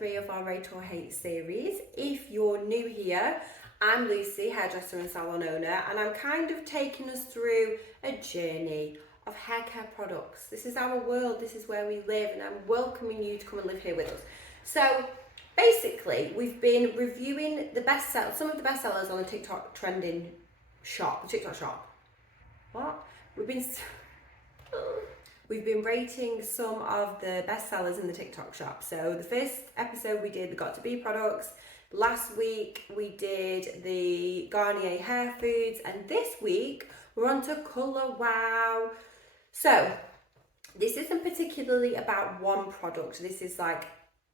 3 of our Rate or Hate series. If you're new here, I'm Lucy, hairdresser and salon owner, and I'm kind of taking us through a journey of hair care products. This is our world, this is where we live, and I'm welcoming you to come and live here with us. So basically, we've been reviewing some of the best sellers on the TikTok trending shop, the TikTok shop. What? We've been rating some of the best sellers in the TikTok shop. So the first episode we did the Got To Be products. Last week we did the Garnier hair foods, and this week we're on to ColorWOW. So this isn't particularly about one product. This is like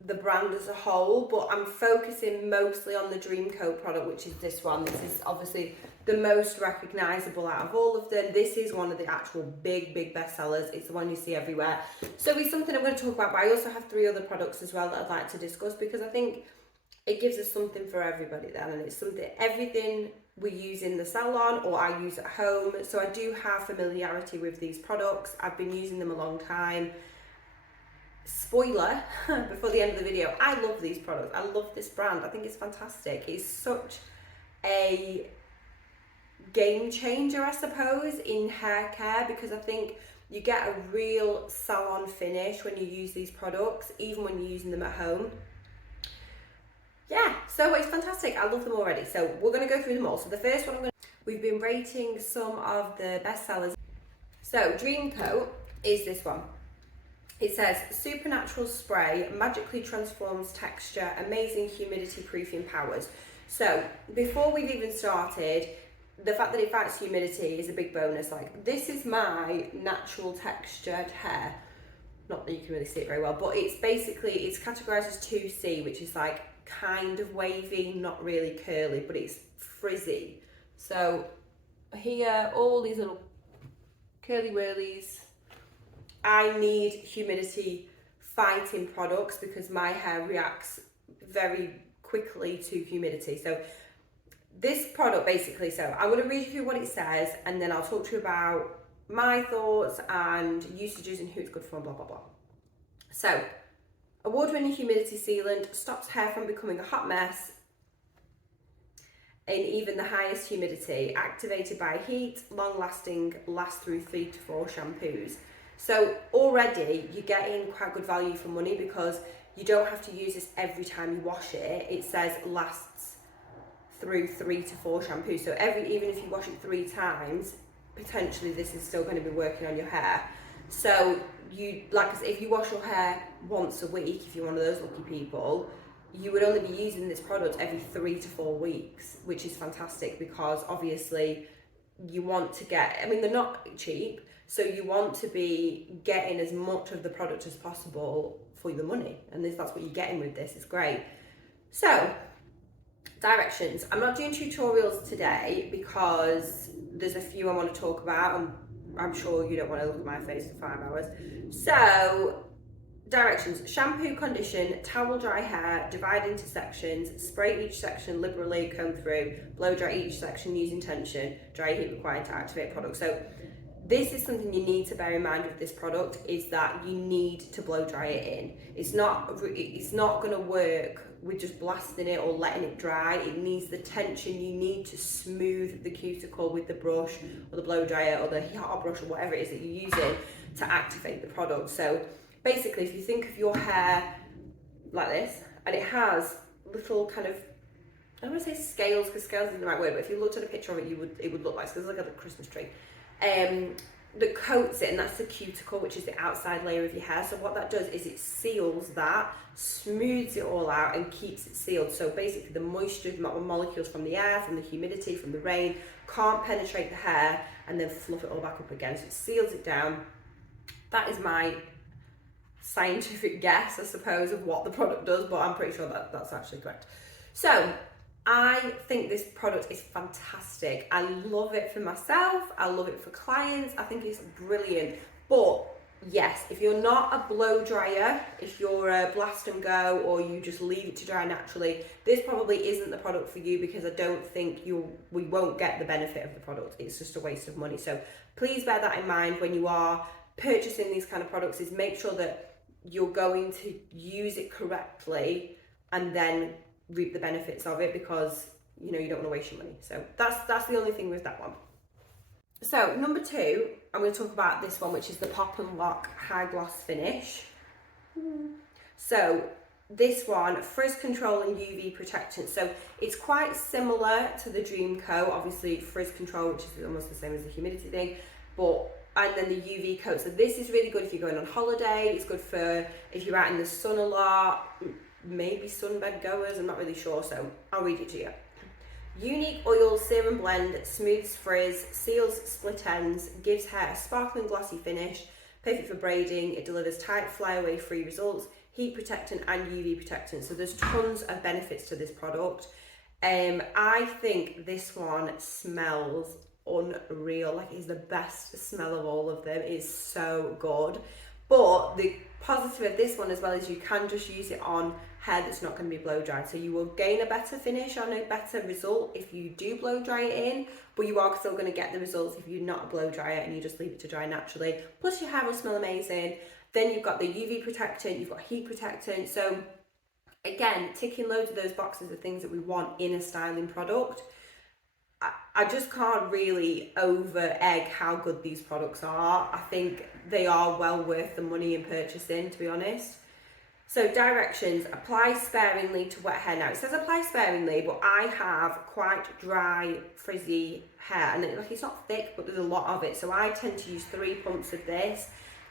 the brand as a whole, but I'm focusing mostly on the Dreamcoat product, which is this one. This is obviously the most recognizable out of all of them. This is one of the actual big bestsellers. It's the one you see everywhere. So it's something I'm going to talk about, but I also have 3 other products as well that I'd like to discuss, because I think it gives us something for everybody then, and it's something, everything we use in the salon or I use at home. So I do have familiarity with these products. I've been using them a long time. Spoiler before the end of the video, I love these products. I love this brand. I think it's fantastic. It's such a game changer, I suppose, in hair care, because I think you get a real salon finish when you use these products, even when you're using them at home. Yeah, so it's fantastic. I love them already. So we're going to go through them all. So the first one we've been rating some of the best sellers. So Dreamcoat is this one. It says, supernatural spray, magically transforms texture, amazing humidity proofing powers. So before we've even started, the fact that it fights humidity is a big bonus. Like, this is my natural textured hair. Not that you can really see it very well, but it's categorized as 2C, which is like kind of wavy, not really curly, but it's frizzy. So here, all these little curly whirlies. I need humidity fighting products because my hair reacts very quickly to humidity. So this product basically, so I'm going to read you through what it says, and then I'll talk to you about my thoughts and usages and who it's good for and blah, blah, blah. So, award-winning humidity sealant stops hair from becoming a hot mess in even the highest humidity, activated by heat, long-lasting, lasts through 3 to 4 shampoos. So already you're getting quite good value for money, because you don't have to use this every time you wash it. It says lasts through 3 to 4 shampoos. So even if you wash it 3 times, potentially this is still going to be working on your hair. So if you wash your hair once a week, if you're one of those lucky people, you would only be using this product every 3 to 4 weeks, which is fantastic, because obviously you want to get, they're not cheap, so you want to be getting as much of the product as possible for the money, and that's what you're getting with this. It's great. So, directions. I'm not doing tutorials today because there's a few I want to talk about, and I'm sure you don't want to look at my face for 5 hours. So, directions: shampoo, condition, towel dry hair, divide into sections, spray each section liberally, comb through, blow dry each section using tension, dry heat required to activate product. So this is something you need to bear in mind with this product, is that you need to blow dry it in. It's not going to work with just blasting it or letting it dry. It needs the tension. You need to smooth the cuticle with the brush or the blow dryer or the hot brush or whatever it is that you're using to activate the product. So basically, if you think of your hair like this, and it has little kind of, I don't want to say scales, because scales isn't the right word, but if you looked at a picture of it, it would look like scales, like a Christmas tree. That coats it, and that's the cuticle, which is the outside layer of your hair. So what that does is it seals that, smooths it all out, and keeps it sealed. So basically the moisture, the molecules from the air, from the humidity, from the rain, can't penetrate the hair and then fluff it all back up again. So it seals it down. That is my scientific guess, I suppose, of what the product does, but I'm pretty sure that that's actually correct. So I think this product is fantastic. I love it for myself. I love it for clients. I think it's brilliant. But yes, if you're not a blow dryer, if you're a blast and go, or you just leave it to dry naturally, this probably isn't the product for you, because I don't think we won't get the benefit of the product. It's just a waste of money. So please bear that in mind when you are purchasing these kind of products, is make sure that you're going to use it correctly and then reap the benefits of it, because you know you don't want to waste your money. So that's the only thing with that one. So number 2, I'm going to talk about this one, which is the Pop and Lock High Gloss Finish. So this one, frizz control and UV protectant. So it's quite similar to the Dreamcoat, obviously frizz control, which is almost the same as the humidity thing, and then the UV coat. So this is really good if you're going on holiday. It's good for if you're out in the sun a lot, maybe sunbed goers, I'm not really sure, so I'll read it to you. Unique oil serum blend, smooths frizz, seals split ends, gives hair a sparkling glossy finish, perfect for braiding. It delivers tight flyaway free results, heat protectant and UV protectant. So there's tons of benefits to this product. I think this one smells unreal. Like, it's the best smell of all of them. It's so good. But the positive of this one as well is you can just use it on hair that's not going to be blow dried. So you will gain a better finish and a better result if you do blow dry it in, but you are still going to get the results if you're not blow dry it and you just leave it to dry naturally. Plus your hair will smell amazing. Then you've got the UV protectant, you've got heat protectant. So again, ticking loads of those boxes of things that we want in a styling product. I just can't really over egg how good these products are. I think they are well worth the money in purchasing, to be honest. So directions: apply sparingly to wet hair. Now it says apply sparingly, but I have quite dry, frizzy hair, and it's not thick, but there's a lot of it. So I tend to use 3 pumps of this.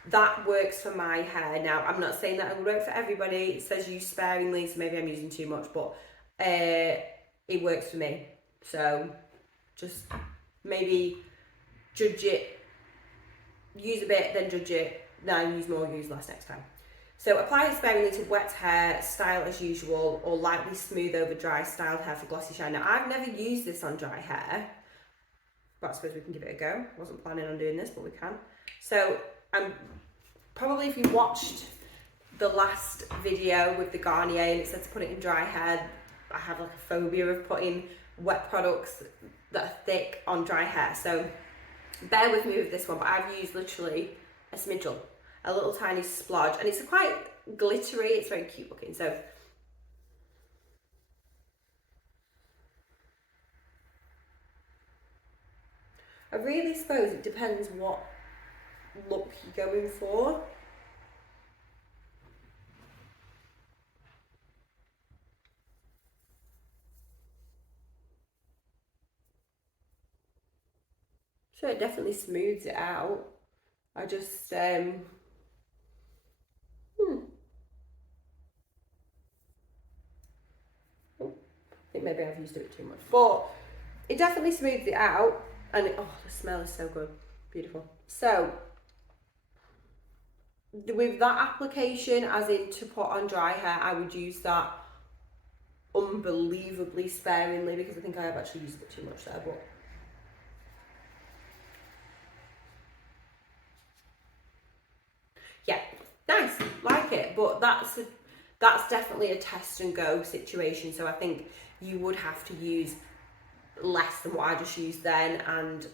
That works for my hair. Now I'm not saying that it will work for everybody. It says use sparingly, so maybe I'm using too much, but it works for me. So just maybe judge it, use a bit, then judge it, then use more, use less next time. So apply it sparingly to wet hair, style as usual, or lightly smooth over dry styled hair for glossy shine. Now I've never used this on dry hair, but I suppose we can give it a go. I wasn't planning on doing this, but we can. So probably if you watched the last video with the Garnier and it said to put it in dry hair, I have like a phobia of putting wet products that are thick on dry hair, so bear with me with this one. But I've used literally a smidgel, a little tiny splodge, and it's quite glittery, it's very cute looking. So I really suppose it depends what look you're going for. So it definitely smooths it out. I just I think maybe I've used it too much, but it definitely smooths it out, and the smell is so good, beautiful. So with that application, as in to put on dry hair, I would use that unbelievably sparingly, because I think I have actually used a bit too much there, but yeah, nice, like it. But that's definitely a test and go situation, so I think you would have to use less than what I just used then and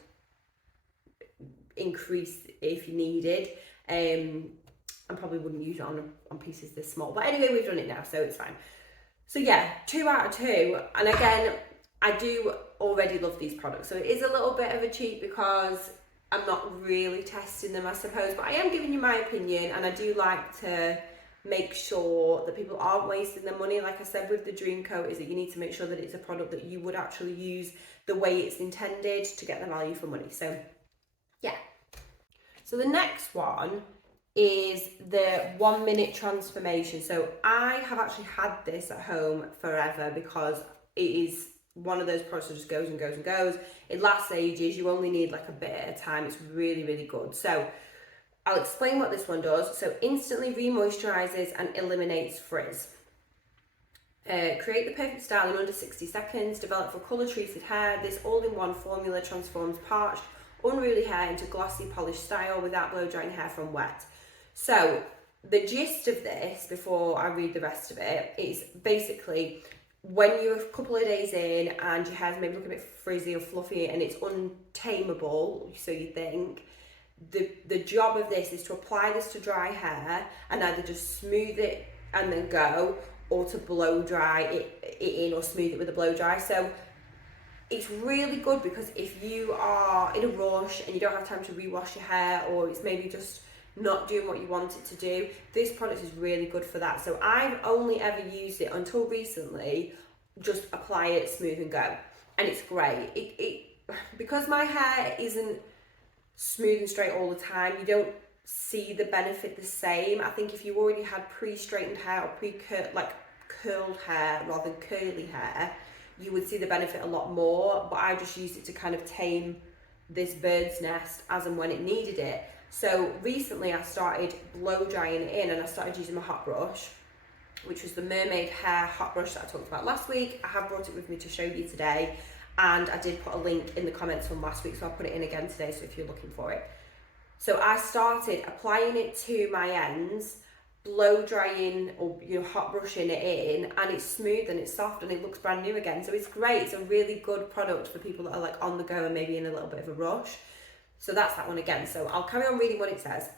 increase if you needed. I probably wouldn't use it on pieces this small, but anyway, we've done it now, so it's fine. So yeah, 2 out of 2, and again, I do already love these products, so it is a little bit of a cheat because I'm not really testing them, I suppose, but I am giving you my opinion, and I do like to make sure that people aren't wasting their money. Like I said with the Dreamcoat, is that you need to make sure that it's a product that you would actually use the way it's intended to get the value for money. So yeah. So the next one is the 1 minute transformation. So I have actually had this at home forever because it is one of those products that just goes and goes and goes. It lasts ages. You only need like a bit at a time. It's really, really good. So I'll explain what this one does. So instantly re-moisturizes and eliminates frizz. Create the perfect style in under 60 seconds. Developed for colour treated hair. This all-in-one formula transforms parched, unruly hair into glossy, polished style without blow drying hair from wet. So the gist of this, before I read the rest of it, is basically when you're a couple of days in and your hair's maybe looking a bit frizzy or fluffy and it's untameable, so you think, the job of this is to apply this to dry hair and either just smooth it and then go, or to blow dry it in or smooth it with a blow dry. So it's really good because if you are in a rush and you don't have time to rewash your hair, or it's maybe just not doing what you want it to do, this product is really good for that. So I've only ever used it until recently, just apply it, smooth and go, and it's great. It because my hair isn't smooth and straight all the time, you don't see the benefit the same. I think if you already had pre-straightened hair or curled hair rather than curly hair, you would see the benefit a lot more, but I just used it to kind of tame this bird's nest as and when it needed it. So recently I started blow drying it in, and I started using my hot brush, which was the Mermaid hair hot brush that I talked about last week. I have brought it with me to show you today, and I did put a link in the comments from last week, so I'll put it in again today, so if you're looking for it. So I started applying it to my ends, blow drying or hot brushing it in, and it's smooth and it's soft and it looks brand new again. So it's great. It's a really good product for people that are like on the go and maybe in a little bit of a rush. So that's that one again. So I'll carry on reading what it says.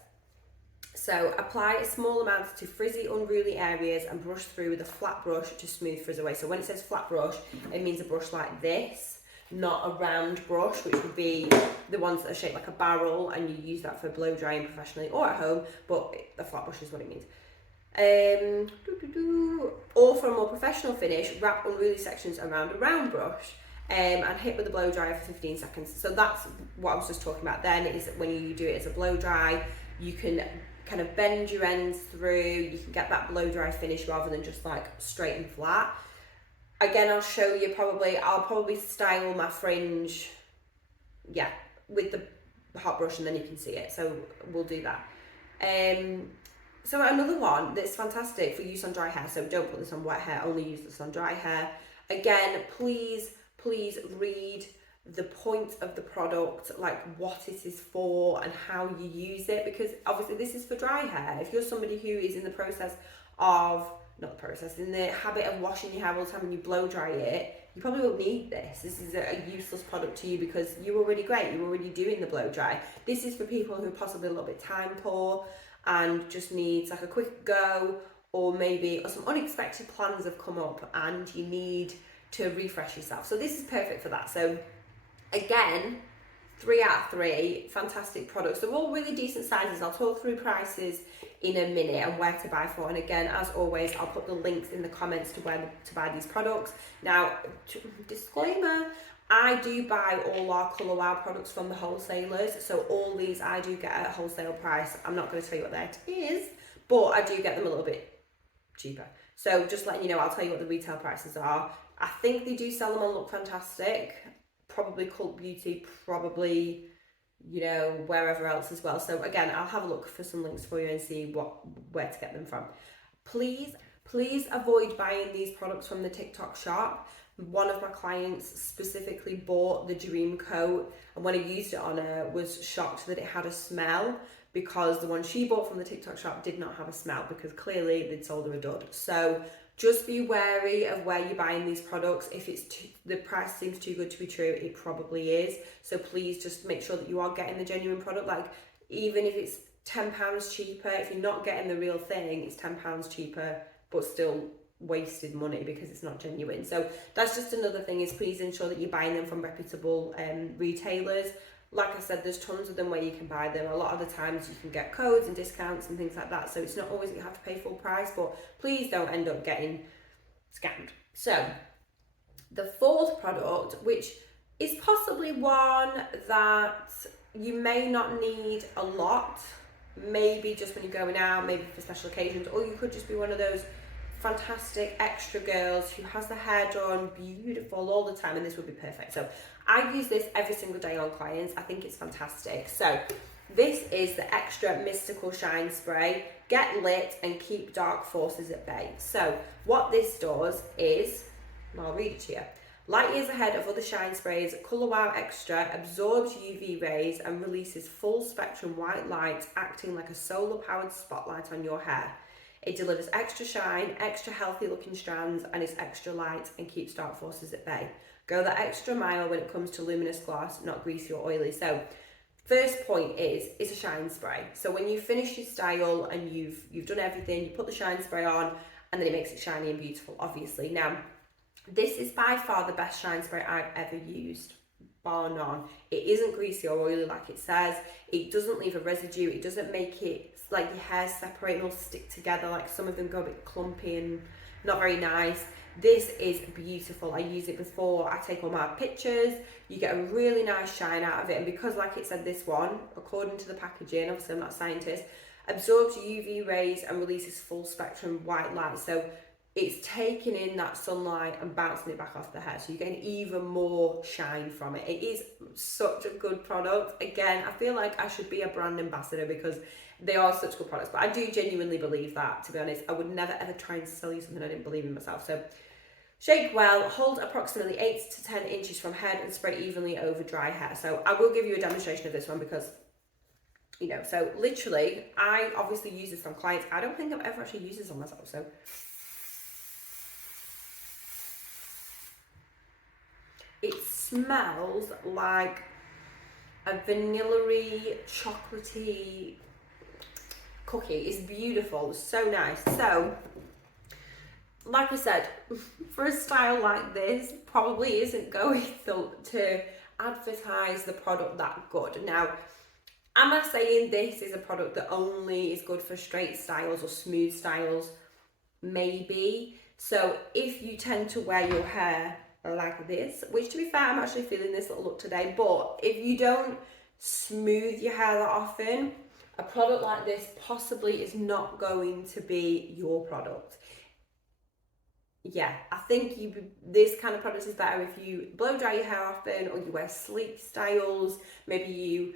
So apply a small amount to frizzy, unruly areas and brush through with a flat brush to smooth frizz away. So when it says flat brush, it means a brush like this, not a round brush, which would be the ones that are shaped like a barrel, and you use that for blow drying professionally or at home, but the flat brush is what it means. Or for a more professional finish, wrap unruly sections around a round brush and hit with a blow dryer for 15 seconds. So that's what I was just talking about then, is when you do it as a blow dry, you can kind of bend your ends through, you can get that blow dry finish rather than just like straight and flat. Again, I'll show you I'll probably style my fringe, with the hot brush, and then you can see it. So we'll do that. So another one that's fantastic for use on dry hair. So don't put this on wet hair, only use this on dry hair. Again, please read the point of the product, like what it is for and how you use it, because obviously this is for dry hair. If you're somebody who is in the in the habit of washing your hair all the time and you blow dry it, you probably won't need this. This is a useless product to you because you're already great, you're already doing the blow dry. This is for people who are possibly a little bit time poor and just needs like a quick go, or maybe some unexpected plans have come up and you need to refresh yourself. So this is perfect for that. So again, 3 out of 3 fantastic products. They're all really decent sizes. I'll talk through prices in a minute and where to buy for. And again, as always, I'll put the links in the comments to where to buy these products. Now, disclaimer, I do buy all our ColorWOW products from the wholesalers. So all these I do get at a wholesale price. I'm not going to tell you what that is, but I do get them a little bit cheaper. So just letting you know, I'll tell you what the retail prices are. I think they do sell them on Look Fantastic, probably Cult Beauty, probably, wherever else as well. So again, I'll have a look for some links for you and see where to get them from. Please avoid buying these products from the TikTok shop. One of my clients specifically bought the Dreamcoat, and when I used it on her, was shocked that it had a smell, because the one she bought from the TikTok shop did not have a smell, because clearly they'd sold her a dud. So just be wary of where you're buying these products. If the price seems too good to be true, it probably is. So please just make sure that you are getting the genuine product. Like, even if it's £10 cheaper, if you're not getting the real thing, it's £10 cheaper, but still wasted money because it's not genuine. So that's just another thing, is please ensure that you're buying them from reputable retailers. Like I said, there's tons of them where you can buy them. A lot of the times you can get codes and discounts and things like that, so it's not always that you have to pay full price, but please don't end up getting scammed. So the fourth product, which is possibly one that you may not need a lot, maybe just when you're going out, maybe for special occasions, or you could just be one of those fantastic extra girls who has the hair done beautiful all the time, and this would be perfect. So I use this every single day on clients. I think it's fantastic. So this is the Extra Mystical Shine Spray. Get lit and keep dark forces at bay. So what this does is, I'll read it to you. Light years ahead of other shine sprays, ColorWOW Extra absorbs UV rays and releases full spectrum white light, acting like a solar powered spotlight on your hair. It delivers extra shine, extra healthy looking strands, and is extra light and keeps dark forces at bay. Go that extra mile when it comes to luminous gloss, not greasy or oily. So first point is, it's a shine spray. So when you finish your style and you've done everything, you put the shine spray on and then it makes it shiny and beautiful, obviously. Now, this is by far the best shine spray I've ever used, bar none. It isn't greasy or oily like it says. It doesn't leave a residue. It doesn't make it like your hair separate and all stick together. Like some of them go a bit clumpy and not very nice. This is beautiful. I use it before I take all my pictures. You get a really nice shine out of it. And because, like it said, this one, according to the packaging, obviously I'm not a scientist, absorbs UV rays and releases full spectrum white light. So it's taking in that sunlight and bouncing it back off the hair, so you're getting even more shine from it. It is such a good product. Again, I feel like I should be a brand ambassador because they are such good products, but I do genuinely believe that, to be honest. I would never ever try and sell you something I didn't believe in myself. So shake well, hold approximately 8 to 10 inches from head and spray evenly over dry hair. So I will give you a demonstration of this one because, you know, so literally I obviously use this on clients. I don't think I've ever actually used this on myself, so it smells like a vanilla-y, chocolatey cookie. It's beautiful, it's so nice. So, like I said, for a style like this, probably isn't going to advertise the product that good. Now, am I saying this is a product that only is good for straight styles or smooth styles? Maybe. So if you tend to wear your hair like this, which to be fair, I'm actually feeling this little look today, but if you don't smooth your hair that often, a product like this possibly is not going to be your product. Yeah, I think this kind of product is better if you blow dry your hair often, or you wear sleek styles. Maybe you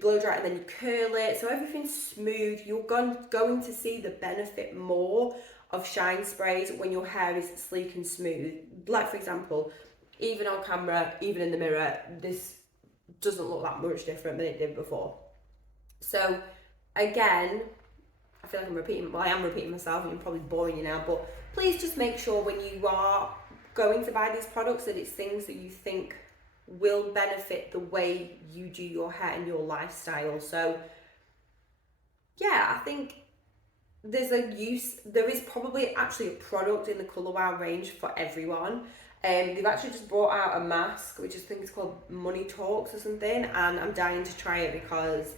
blow dry it and then you curl it, so everything's smooth. You're going to see the benefit more of shine sprays when your hair is sleek and smooth. Like, for example, even on camera, even in the mirror, this doesn't look that much different than it did before. So again, I feel like I am repeating myself and I'm probably boring you now, but please just make sure when you are going to buy these products that it's things that you think will benefit the way you do your hair and your lifestyle. So yeah, I think there is probably actually a product in the ColorWOW range for everyone. They've actually just brought out a mask, which I think is called Money Talks or something, and I'm dying to try it because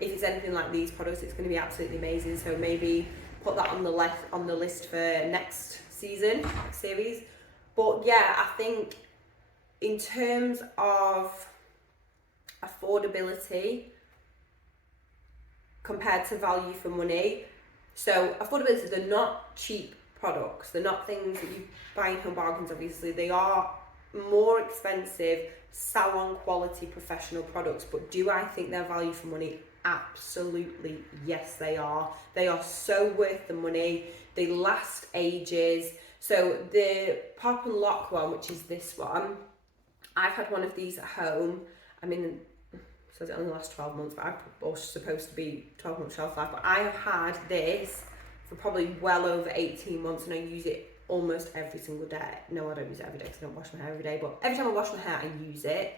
if it's anything like these products, it's going to be absolutely amazing. So maybe put that on the list for next series. But yeah, I think in terms of affordability compared to value for money, so affordability, they're not cheap products. They're not things that you buy in home bargains, obviously. They are more expensive, salon quality professional products. But do I think they're value for money? Absolutely, yes, they are. They are so worth the money. They last ages. So the Pop and Lock one, which is this one, I've had one of these at home. I mean, it says it only lasts 12 months, but I'm supposed to be 12 months shelf life. But I have had this for probably well over 18 months, and I use it almost every single day. No, I don't use it every day because I don't wash my hair every day, but every time I wash my hair, I use it.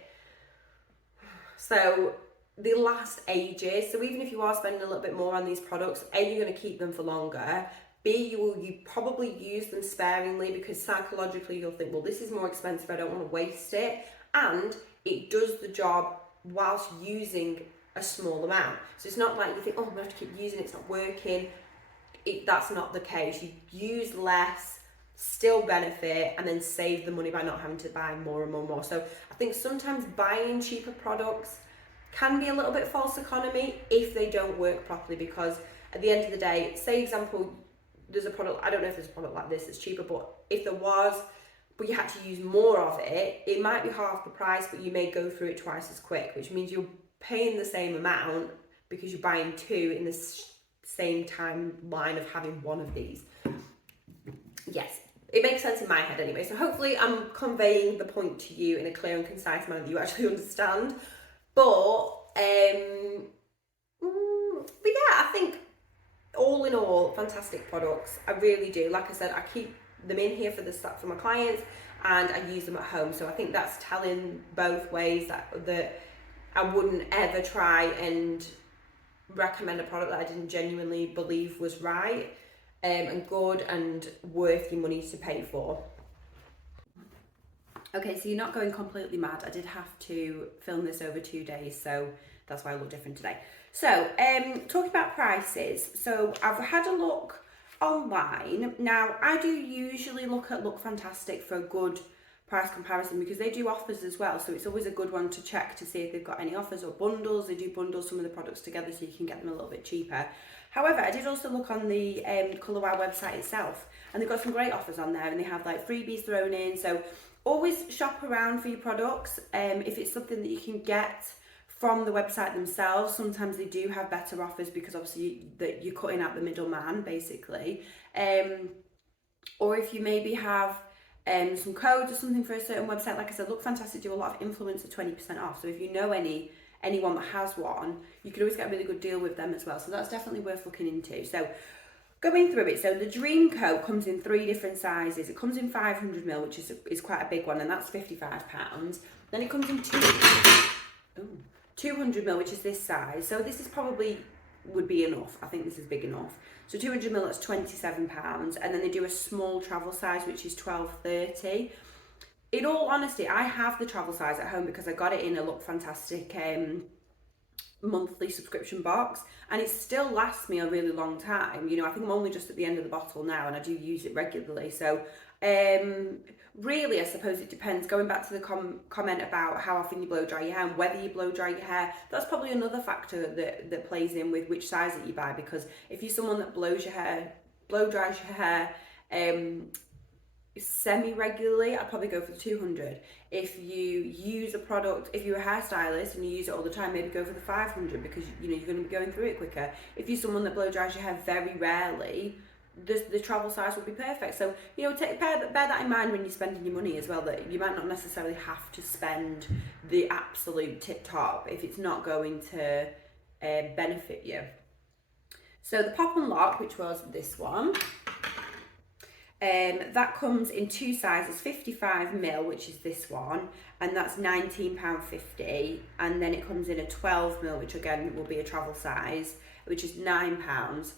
So they last ages. So even if you are spending a little bit more on these products, A, you're going to keep them for longer. B, you probably use them sparingly because psychologically you'll think, well, this is more expensive, I don't want to waste it. And it does the job whilst using a small amount. So it's not like you think, oh, I'm going to have to keep using it, it's not working. That's not the case. You use less, still benefit, and then save the money by not having to buy more and more and more. So I think sometimes buying cheaper products can be a little bit false economy if they don't work properly, because at the end of the day, say example, there's a product, I don't know if there's a product like this that's cheaper, but if there was, but you had to use more of it, it might be half the price, but you may go through it twice as quick, which means you're paying the same amount because you're buying two in the same timeline of having one of these. Yes, it makes sense in my head anyway. So hopefully I'm conveying the point to you in a clear and concise manner that you actually understand. But yeah, I think all in all, fantastic products. I really do. Like I said, I keep them in here for my clients, and I use them at home. So I think that's telling both ways that I wouldn't ever try and recommend a product that I didn't genuinely believe was right. and good and worth your money to pay for. Okay, so you're not going completely mad. I did have to film this over 2 days, so that's why I look different today. So, talking about prices, so I've had a look online. Now, I do usually look at Look Fantastic for a good price comparison because they do offers as well, so it's always a good one to check to see if they've got any offers or bundles. They do bundle some of the products together so you can get them a little bit cheaper. However, I did also look on the ColorWOW website itself, and they've got some great offers on there, and they have like freebies thrown in, so always shop around for your products. If it's something that you can get from the website themselves, sometimes they do have better offers because obviously that you're cutting out the middleman basically. Or if you maybe have some codes or something for a certain website, like I said, Look Fantastic do a lot of influencer 20% off. So if you know anyone that has one, you could always get a really good deal with them as well. So that's definitely worth looking into. So going through it, so the Dreamcoat comes in 3 different sizes. It comes in 500ml, which is quite a big one, and that's £55. Then it comes in 200ml, which is this size. So this is probably would be enough. I think this is big enough. So 200ml, that's £27, and then they do a small travel size, which is £12.30. In all honesty, I have the travel size at home because I got it in a Look Fantastic monthly subscription box, and it still lasts me a really long time. You know, I think I'm only just at the end of the bottle now, and I do use it regularly. So really, I suppose it depends. Going back to the comment about how often you blow dry your hair and whether you blow dry your hair, that's probably another factor that plays in with which size that you buy, because if you're someone that blow dries your hair semi-regularly, I'd probably go for the 200. If you use a product, if you're a hairstylist and you use it all the time, maybe go for the 500 because you know you're going to be going through it quicker. If you're someone that blow dries your hair very rarely, the travel size would be perfect. So you know, bear that in mind when you're spending your money as well, that you might not necessarily have to spend the absolute tip top if it's not going to benefit you. So the Pop and Lock, which was this one, that comes in 2 sizes, 55ml, which is this one, and that's £19.50, and then it comes in a 12ml, which again will be a travel size, which is £9.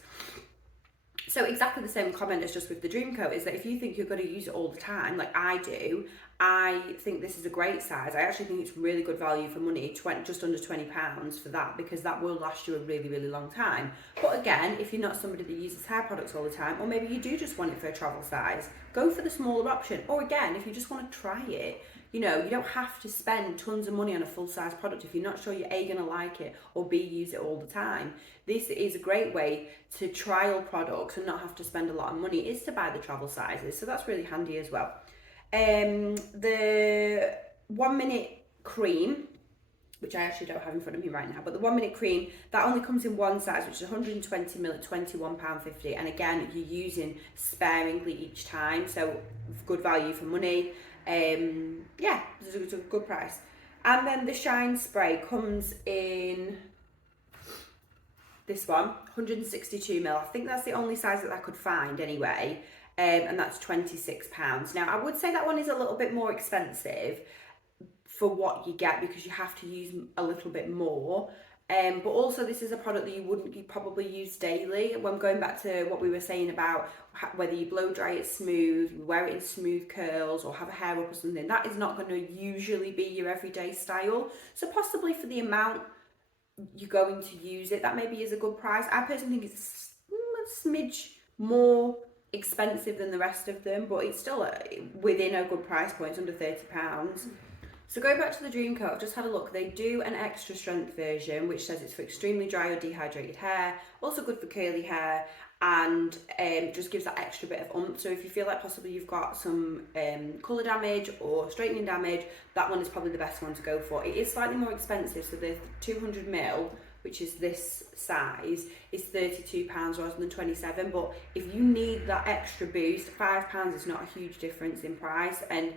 So exactly the same comment as just with the Dreamcoat, is that if you think you're going to use it all the time, like I do, I think this is a great size. I actually think it's really good value for money, just under £20 for that, because that will last you a really, really long time. But again, if you're not somebody that uses hair products all the time, or maybe you do just want it for a travel size, go for the smaller option. Or again, if you just want to try it, you know, you don't have to spend tons of money on a full-size product if you're not sure you're A, going to like it, or B, use it all the time. This is a great way to trial products and not have to spend a lot of money, is to buy the travel sizes. So that's really handy as well. The 1 minute cream, which I actually don't have in front of me right now, but the 1 minute cream, that only comes in one size, which is 120ml at £21.50, and again, you're using sparingly each time, so good value for money. Yeah, it's a good price. And then the Shine Spray comes in this one, 162ml. I think that's the only size that I could find anyway, and that's £26. Now, I would say that one is a little bit more expensive for what you get because you have to use a little bit more. But also this is a product that you probably use daily. When going back to what we were saying about whether you blow dry it smooth, you wear it in smooth curls, or have a hair up or something, that is not going to usually be your everyday style. So possibly for the amount you're going to use it, that maybe is a good price. I personally think it's a smidge more expensive than the rest of them, but it's still within a good price point. It's under £30. So going back to the Dreamcoat, I've just had a look. They do an extra strength version, which says it's for extremely dry or dehydrated hair, also good for curly hair, and just gives that extra bit of oomph. So if you feel like possibly you've got some colour damage or straightening damage, that one is probably the best one to go for. It is slightly more expensive, so the 200ml, which is this size, is £32 rather than £27. But if you need that extra boost, £5 is not a huge difference in price, and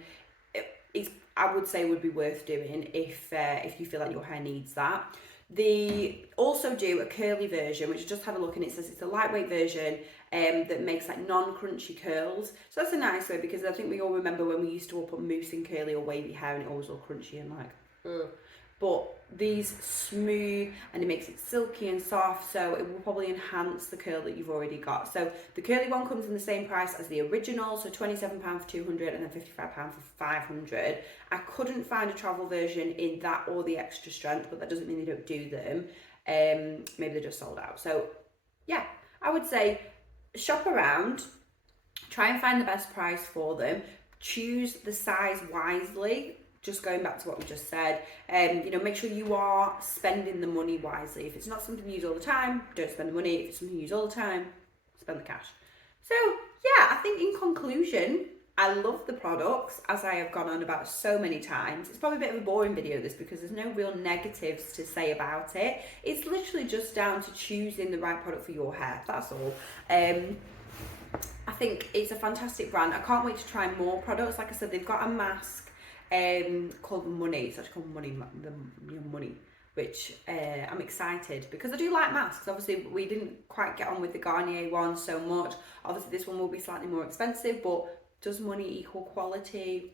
it's, I would say, would be worth doing if you feel like your hair needs that. They also do a curly version, which I just had a look, and it says it's a lightweight version that makes like non-crunchy curls. So that's a nice way, because I think we all remember when we used to all put mousse in curly or wavy hair and it always looked crunchy and like, ugh. But these smooth and it makes it silky and soft, so it will probably enhance the curl that you've already got. So the curly one comes in the same price as the original, so £27 for 200 and then £55 for 500. I couldn't find a travel version in that or the extra strength, but that doesn't mean they don't do them. Maybe they're just sold out. So yeah, I would say shop around, try and find the best price for them, choose the size wisely. Just going back to what we just said, you know, make sure you are spending the money wisely. If it's not something you use all the time, don't spend the money. If it's something you use all the time, spend the cash. So yeah, I think in conclusion, I love the products, as I have gone on about so many times. It's probably a bit of a boring video, this, because there's no real negatives to say about it. It's literally just down to choosing the right product for your hair, that's all. I think it's a fantastic brand. I can't wait to try more products. Like I said, they've got a mask called Money. It's actually called Money, which I'm excited because I do like masks. Obviously, we didn't quite get on with the Garnier one so much. Obviously, this one will be slightly more expensive, but does money equal quality?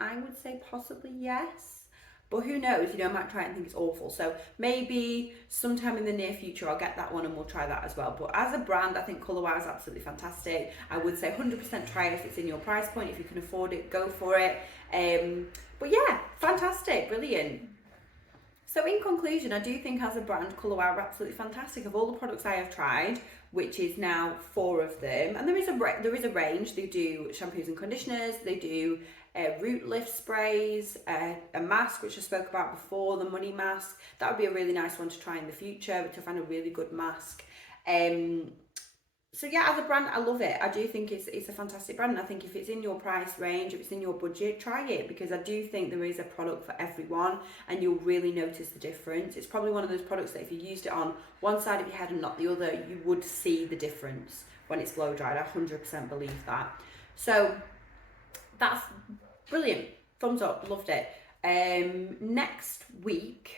I would say possibly yes. But who knows, you know, I might try it and think it's awful. So maybe sometime in the near future, I'll get that one and we'll try that as well. But as a brand, I think ColorWOW is absolutely fantastic. I would say 100% try it if it's in your price point. If you can afford it, go for it. But yeah, fantastic, brilliant. So in conclusion, I do think as a brand, ColorWOW are absolutely fantastic. Of all the products I have tried, which is now 4 of them, and there is a range. They do shampoos and conditioners, they do root lift sprays, a mask, which I spoke about before, the Money mask. That would be a really nice one to try in the future, to find a really good mask. So yeah, as a brand, I love it. I do think it's a fantastic brand. And I think if it's in your price range, if it's in your budget, try it, because I do think there is a product for everyone and you'll really notice the difference. It's probably one of those products that if you used it on one side of your head and not the other, you would see the difference when it's blow dried. I 100% believe that. So that's brilliant. Thumbs up, loved it. Next week,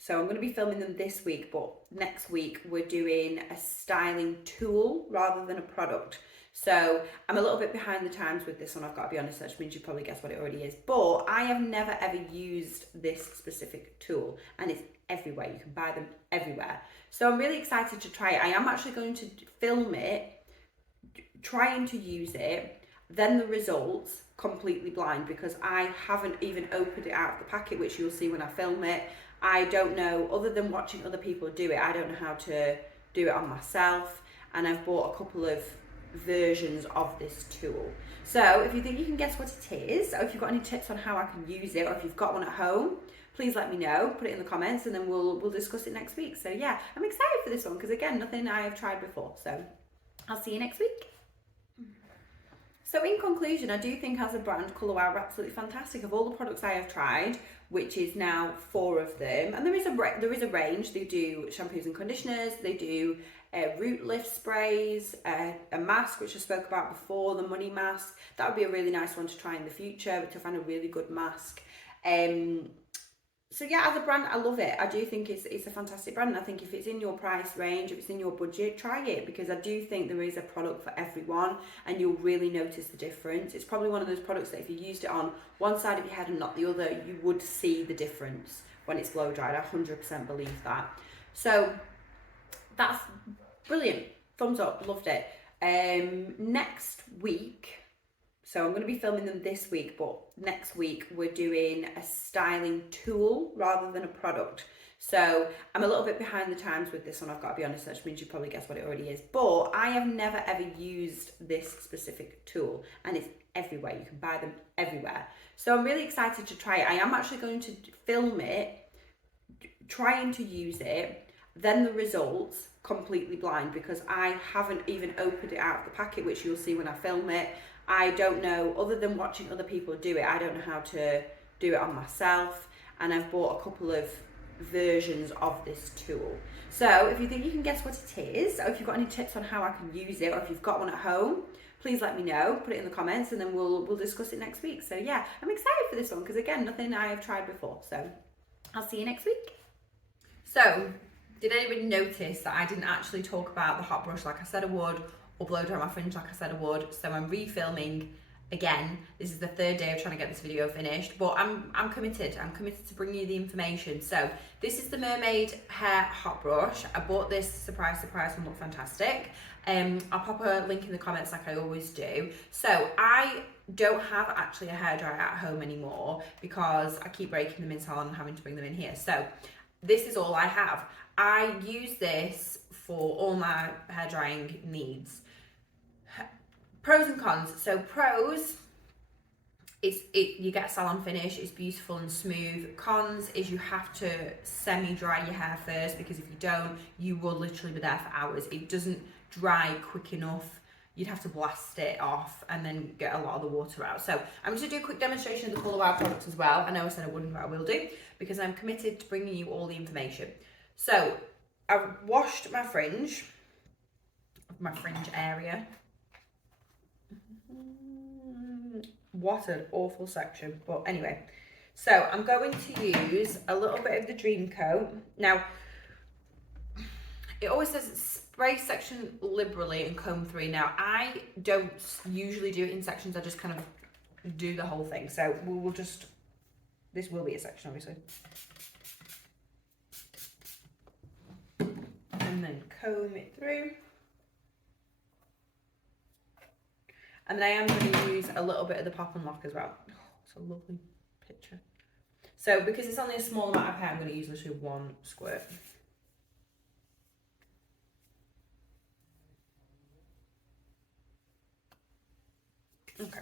so I'm going to be filming them this week, but next week we're doing a styling tool rather than a product. So I'm a little bit behind the times with this one, I've got to be honest, which means you probably guess what it already is. But I have never ever used this specific tool, and it's everywhere. You can buy them everywhere. So I'm really excited to try it. I am actually going to film it, trying to use it, then the results completely blind, because I haven't even opened it out of the packet, which you'll see when I film it. I don't know, other than watching other people do it, I don't know how to do it on myself, and I've bought a couple of versions of this tool. So if you think you can guess what it is, or if you've got any tips on how I can use it, or if you've got one at home, please let me know, put it in the comments, and then we'll discuss it next week. So yeah, I'm excited for this one, because again, nothing I have tried before. So I'll see you next week. So in conclusion, I do think as a brand, ColorWOW are absolutely fantastic. Of all the products I have tried, which is now 4 of them, and there is a range. They do shampoos and conditioners, they do root lift sprays, a mask, which I spoke about before, the Money mask. That would be a really nice one to try in the future, to find a really good mask. So yeah, as a brand, I love it. I do think it's a fantastic brand. And I think if it's in your price range, if it's in your budget, try it, because I do think there is a product for everyone and you'll really notice the difference. It's probably one of those products that if you used it on one side of your head and not the other, you would see the difference when it's blow dried. I 100% believe that. So that's brilliant. Thumbs up, loved it. Next week, so I'm going to be filming them this week, but next week we're doing a styling tool rather than a product. So I'm a little bit behind the times with this one, I've got to be honest, which means you probably guess what it already is. But I have never ever used this specific tool, and it's everywhere. You can buy them everywhere. So I'm really excited to try it. I am actually going to film it, trying to use it, then the results completely blind, because I haven't even opened it out of the packet, which you'll see when I film it. I don't know, other than watching other people do it, I don't know how to do it on myself, and I've bought a couple of versions of this tool. So if you think you can guess what it is, or if you've got any tips on how I can use it, or if you've got one at home, please let me know, put it in the comments, and then we'll discuss it next week. So yeah, I'm excited for this one, because again, nothing I have tried before. So I'll see you next week. So did anybody notice that I didn't actually talk about the hot brush like I said I would, or blow dry my fringe like I said I would? So I'm refilming Again, this is the third day of trying to get this video finished, but I'm committed. I'm committed to bringing you the information. So this is the Mermaid hair hot brush. I bought this, surprise, and look fantastic. I'll pop a link in the comments like I always do. So I don't have actually a hairdryer at home anymore because I keep breaking them in salon and having to bring them in here. So this is all I have. I use this for all my hair drying needs. Pros and cons. So pros, you get a salon finish, it's beautiful and smooth. Cons is you have to semi-dry your hair first, because if you don't, you will literally be there for hours. It doesn't dry quick enough. You'd have to blast it off and then get a lot of the water out. So I'm going to do a quick demonstration of the ColorWOW product as well. I know I said I wouldn't, but I will do, because I'm committed to bringing you all the information. So I've washed my fringe area. What an awful section, but anyway, so I'm going to use a little bit of the Dreamcoat. Now it always says spray section liberally and comb 3. Now I don't usually do it in sections, I just kind of do the whole thing, so we'll just, this will be a section obviously, and then comb it through. And then I am going to use a little bit of the pop and lock as well. Oh, it's a lovely picture. So because it's only a small amount of hair, I'm going to use literally 1 squirt. Okay.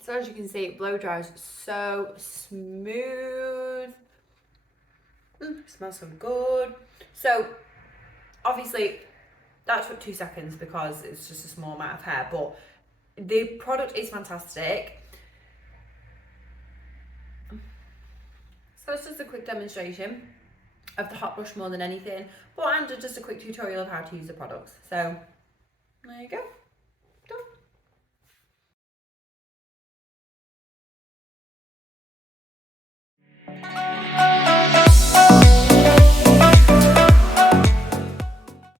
So as you can see, it blow dries so smooth. Smells so good. So obviously that took 2 seconds because it's just a small amount of hair, but the product is fantastic. So it's just a quick demonstration of the hot brush more than anything, but and just a quick tutorial of how to use the products. So there you go.